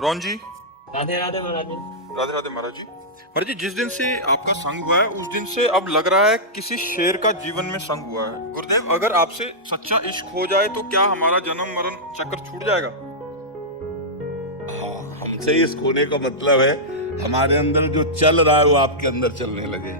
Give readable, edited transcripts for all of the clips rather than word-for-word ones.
रोहन जी। राधे राधे महाराज जी। राधे राधे महाराज जी। महाराज जी, जिस दिन से आपका संग हुआ है उस दिन से अब लग रहा है किसी शेर का जीवन में संग हुआ है। गुरुदेव, अगर आपसे सच्चा इश्क हो जाए तो क्या हमारा जन्म मरण चक्कर छूट जाएगा? हाँ, हमसे इस खोने का मतलब है हमारे अंदर जो चल रहा है वो आपके अंदर चलने लगे।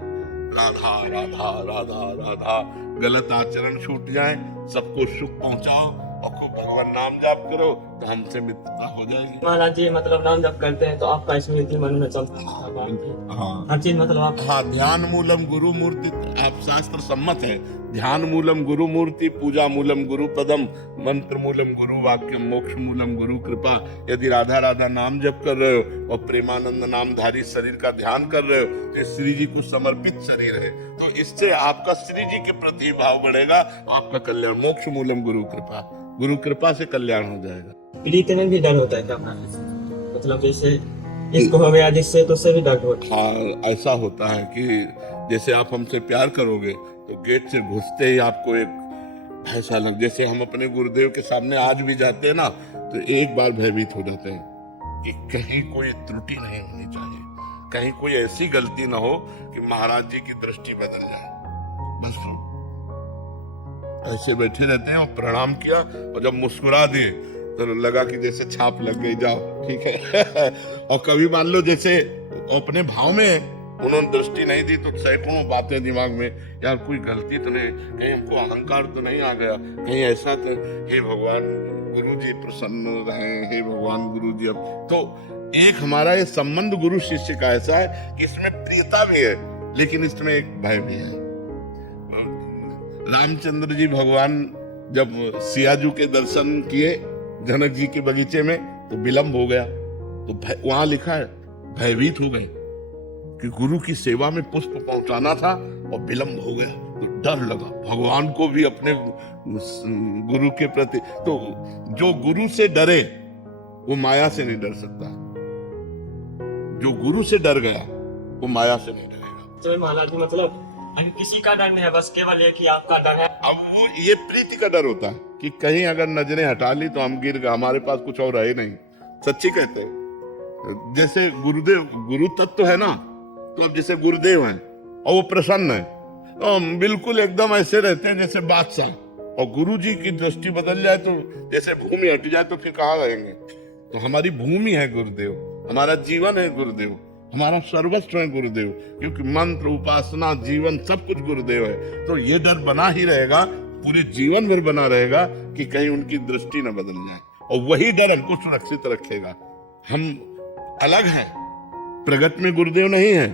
राधा राधा राधा राधा, गलत आचरण छूट जाए, सबको सुख पहुंचाओ और खूब भगवान नाम जाप करो तो हमसे मित्रता हो जाएगी। महाराज जी मतलब नाम जब करते हैं तो आपका स्मृति मन में चलता है हाँ हर चीज मतलब आप। हाँ, ध्यान मूलम गुरु मूर्ति, आप शास्त्र सम्मत है। ध्यान मूलम गुरु मूर्ति, पूजा मूलम गुरु पदम, मंत्र मूलम गुरु वाक्यम, मोक्ष मूलम गुरु कृपा। यदि राधा राधा नाम जप कर रहे हो और प्रेमानंद नामधारी शरीर का ध्यान कर रहे हो तो श्री जी को समर्पित शरीर है, तो इससे आपका श्री जी के प्रति भाव बढ़ेगा, आपका कल्याण। मोक्ष मूलम गुरु कृपा, गुरु कृपा से कल्याण हो जाएगा। प्रीति में भी डर होता है क्या महाराज? मतलब जैसे इसको हो गया जिससे तो उससे भी डर होता है। हाँ, ऐसा होता है कि जैसे आप हमसे प्यार करोगे तो गेट से घुसते ही आपको एक ऐसा लग, जैसे हम अपने गुरुदेव के सामने आज भी जाते हैं ना तो एक बार भयभीत हो जाते हैं कि कहीं कोई त्रुटि नहीं होनी चाहिए, कहीं कोई ऐसी गलती ना हो कि महाराज जी की दृष्टि बदल जाए। बस ऐसे बैठे रहते हैं और प्रणाम किया और जब मुस्कुरा दिए तो लगा कि जैसे छाप लग गई, जाओ ठीक है। और कभी मान लो जैसे अपने भाव में उन्होंने दृष्टि नहीं दी तो सैकड़ों बातें दिमाग में, यार कोई गलती तो नहीं, कहीं हमको अहंकार तो नहीं आ गया, कहीं ऐसा तो। हे भगवान गुरु जी प्रसन्न रहे, हे भगवान गुरु जी। अब तो एक हमारा ये संबंध गुरु शिष्य का ऐसा है कि इसमें प्रियता भी है लेकिन इसमें एक भय भी है। रामचंद्र जी भगवान जब सियाजू के दर्शन किए जनक जी के बगीचे में तो विलंब हो गया, तो वहां लिखा है भयभीत हो गए कि गुरु की सेवा में पुष्प पहुंचाना था और विलंब हो गया, तो डर लगा भगवान को भी अपने गुरु के प्रति। तो जो गुरु से डरे वो माया से नहीं डर सकता, जो गुरु से डर गया वो माया से नहीं डरेगा। तो महाराज जी मतलब अभी किसी का डर नहीं है, बस केवल एक ही आपका डर है। अब वो ये प्रीति का डर होता है कि कहीं अगर नजरें हटा ली तो हम गिर गए, हमारे पास कुछ और रहे नहीं। सच्ची कहते हैं जैसे गुरुदेव गुरु तत्व है ना, तो अब जैसे गुरुदेव हैं और वो प्रसन्न है तो बिल्कुल एकदम ऐसे रहते हैं जैसे बादशाह, और गुरु जी की दृष्टि बदल जाए तो जैसे भूमि हट जाए तो फिर कहाँ रहेंगे। तो हमारी भूमि है गुरुदेव, हमारा जीवन है गुरुदेव, हमारा सर्वस्व है गुरुदेव, क्योंकि मंत्र उपासना जीवन सब कुछ गुरुदेव है। तो ये डर बना ही रहेगा, पूरे जीवन भर बना रहेगा कि कहीं उनकी दृष्टि न बदल जाए, और वही डर हमको सुरक्षित रखेगा। हम अलग हैं, प्रगट में गुरुदेव नहीं है,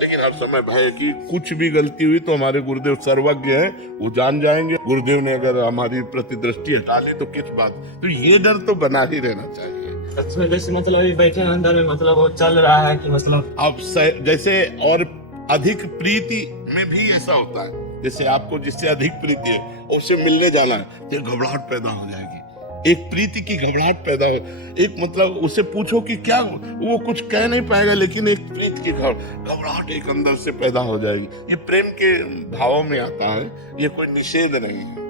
लेकिन हर समय भय कि कुछ भी गलती हुई तो हमारे गुरुदेव सर्वज्ञ हैं, वो जान जाएंगे। गुरुदेव ने अगर हमारी प्रति दृष्टि हटा ली तो किस बात, तो ये डर तो बना ही रहना चाहिए। जैसे मतलब अभी बैठे अंदर में मतलब वो चल रहा है कि मतलब अब जैसे और अधिक प्रीति में भी ऐसा होता है, जैसे आपको जिससे अधिक प्रीति है उससे मिलने जाना है तो घबराहट पैदा हो जाएगी। एक प्रीति की घबराहट पैदा हो, एक मतलब उससे पूछो कि क्या, वो कुछ कह नहीं पाएगा लेकिन एक प्रीति की घबराहट एक अंदर से पैदा हो जाएगी। ये प्रेम के भावों में आता है, ये कोई निषेध नहीं है।